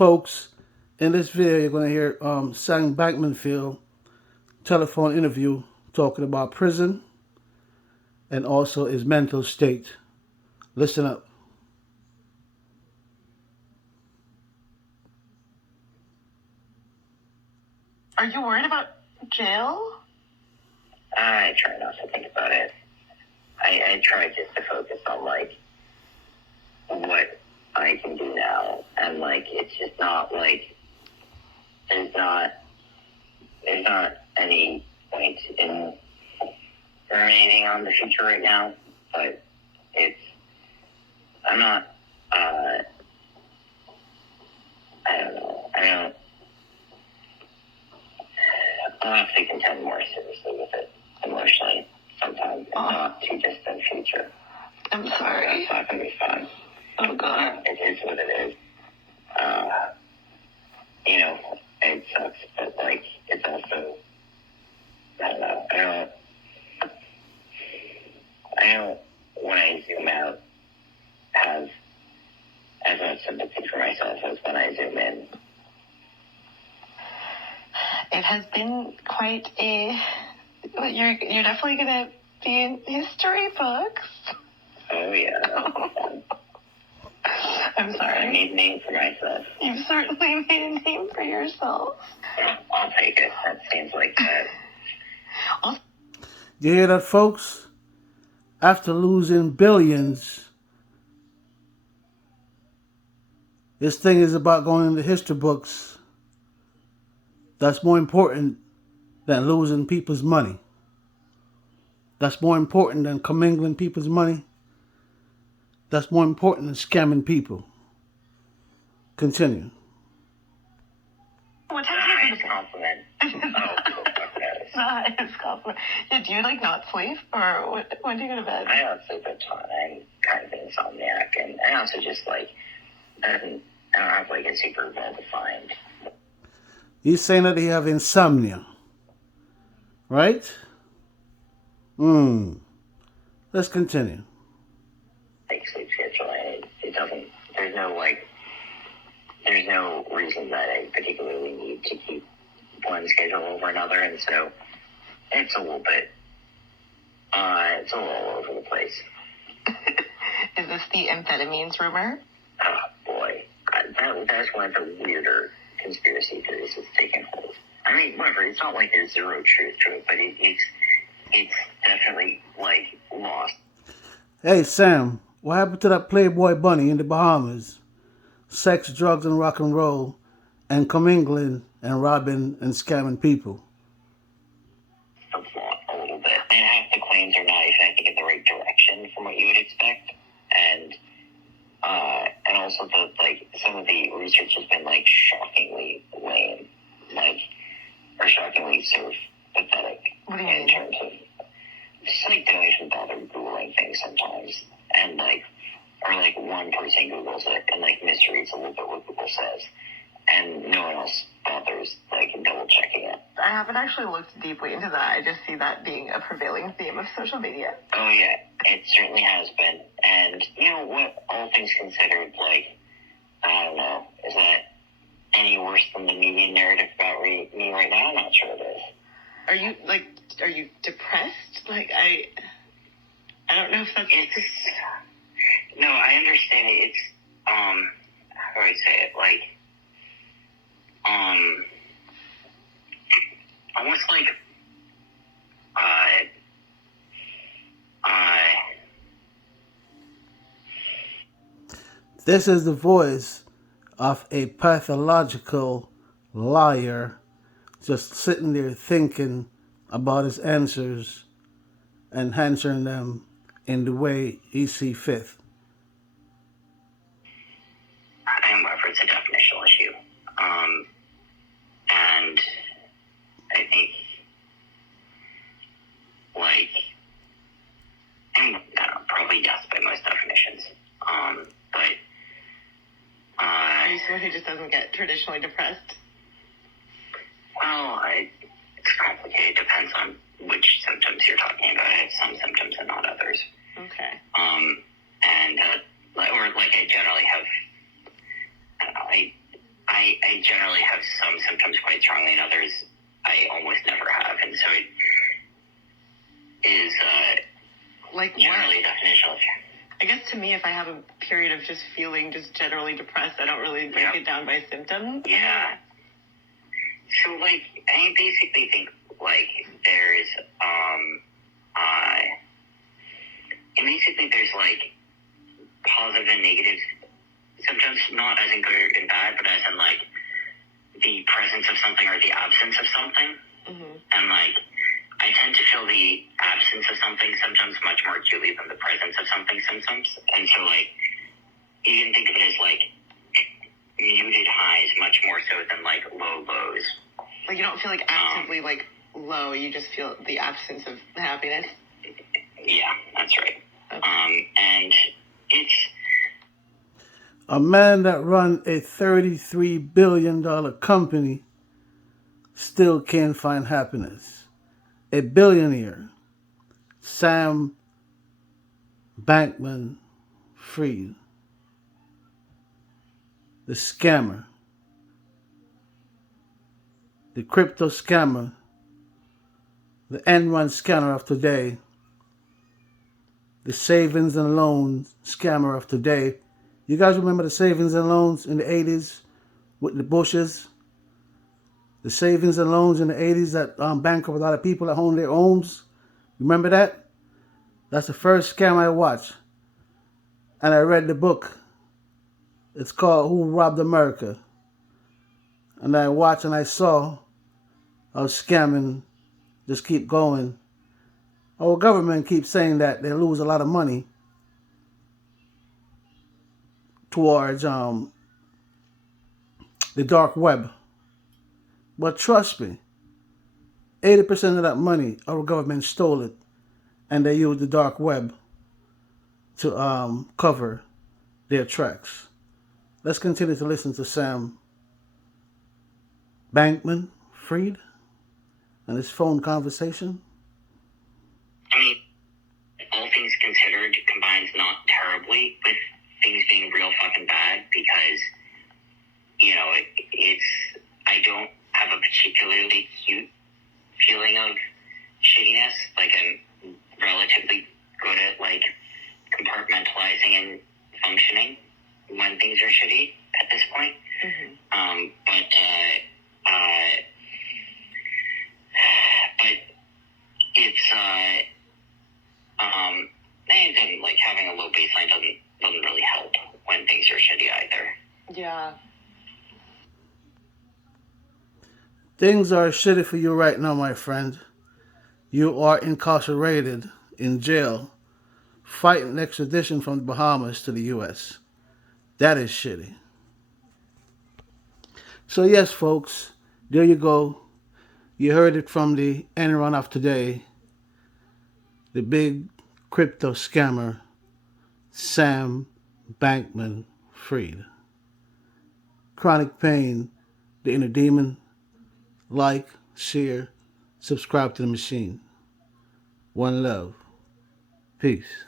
folks, in this video, you're going to hear Sam Bankman-Fried telephone interview talking about prison and also his mental state. Listen up. Are you worried about jail? I try not to think about it. I try just to focus on, like, what I can do now. And, like, it's just not, like, there's not any point in ruminating on the future right now. But I'm not, I don't know. I'll have to contend more seriously with it emotionally sometimes in not too distant future. I'm sorry. It's not going to be fun. Oh, God. It is what it is. It sucks, but, like, it's also, I don't know. I don't, when I zoom out, have as much sympathy for myself as when I zoom in. It has been quite you're definitely going to be in history books. Oh, yeah. I'm sorry. I made a name for myself. You've certainly made a name for yourself. I'll take it. That seems like that. You hear that, folks? After losing billions, this thing is about going into history books. That's more important than losing people's money. That's more important than commingling people's money. That's more important than scamming people. Continue. What time Nice do you compliment. Oh, okay. Nice compliment. Yeah, do you, like, not sleep? Or when do you go to bed? I don't sleep a ton. I'm kind of insomniac. And I also just, like, I don't have, like, a super well-defined. He's saying that he have insomnia. Right? Let's continue. Like, sleep schedule. And it doesn't, there's no reason that I particularly need to keep one schedule over another. And so it's a little bit, it's a little all over the place. Is this the amphetamines rumor? Oh, boy. That's one of the weirder conspiracy theories that's taken hold. I mean, whatever. It's not like there's zero truth to it, but it's definitely, like, lost. Hey, Sam, what happened to that Playboy bunny in the Bahamas? Sex, drugs, and rock and roll, and commingling and robbing and scamming people. A little bit. And half the claims are not exactly in the right direction from what you would expect. And also some of the research has been, like, shockingly lame, or shockingly sort of pathetic. What do you mean? In terms of just, like, don't even bother Googling things sometimes. And, like, or, like, one person Googles it and, like, misreads a little bit what Google says. And no one else bothers, like, double checking it. I haven't actually looked deeply into that. I just see that being a prevailing theme of social media. Oh, yeah. It certainly has been. And, what, all things considered, like, I don't know, is that any worse than the media narrative about me right now? I'm not sure it is. Are you depressed? Like, I don't know if that's... No, I understand it. It's, how do I say it? Like, almost like, This is the voice of a pathological liar just sitting there thinking about his answers and answering them in the way he sees fit. and whatever, it's a definitional issue. And I think, like, and I don't know, probably yes by most definitions. But, Are you someone who just doesn't get traditionally depressed? well, it's complicated. It depends on which symptoms you're talking about. I have some symptoms and not others. Okay. And, or, like, I generally have, I don't know, I I generally have some symptoms quite strongly, and others I almost never have, and so it is like generally a definition of. I guess to me, if I have a period of just feeling just generally depressed, I don't really break it down by symptoms. Yeah. So, like, I basically think, like, there's, there's, like, positive and negative symptoms, not as in good and bad, but as in, like, the presence of something or the absence of something. Mm-hmm. And, like, I tend to feel the absence of something symptoms much more acutely than the presence of something symptoms. And so, like, you can think of it as, like, muted highs much more so than, like, low lows. Like, you don't feel, like, actively, like, low. You just feel the absence of happiness. Yeah, that's right. Okay. And it's... A man that run a $33 billion company still can't find happiness. A billionaire, Sam Bankman-Fried, the scammer, the crypto scammer, the end-run scammer of today, the savings and loans scammer of today. You guys remember the savings and loans in the 80s with the Bushes? The savings and loans in the 80s that bankrupt a lot of people that own their homes. Remember that? That's the first scam I watched. And I read the book. It's called Who Robbed America. And I watched and I saw how scamming just keep going. Our government keeps saying that they lose a lot of money towards the dark web. But trust me, 80% of that money, our government stole it, and they used the dark web to cover their tracks. Let's continue to listen to Sam Bankman-Fried and his phone conversation. I mean, all things considered, combines not terribly with things being real fucking bad because, you know, I don't have a particularly acute feeling of shittiness. Like, I'm relatively good at, like, compartmentalizing and functioning when things are shitty at this point. Mm-hmm. But it's, and like having a low baseline doesn't really help when things are shitty either. Yeah. Things are shitty for you right now, my friend. You are incarcerated in jail, fighting extradition from the Bahamas to the U.S. That is shitty. So yes, folks, there you go. You heard it from the end run of today. The big crypto scammer, Sam Bankman-Fried. Chronic Pain, the inner demon. Like, share, subscribe to the machine. One love. Peace.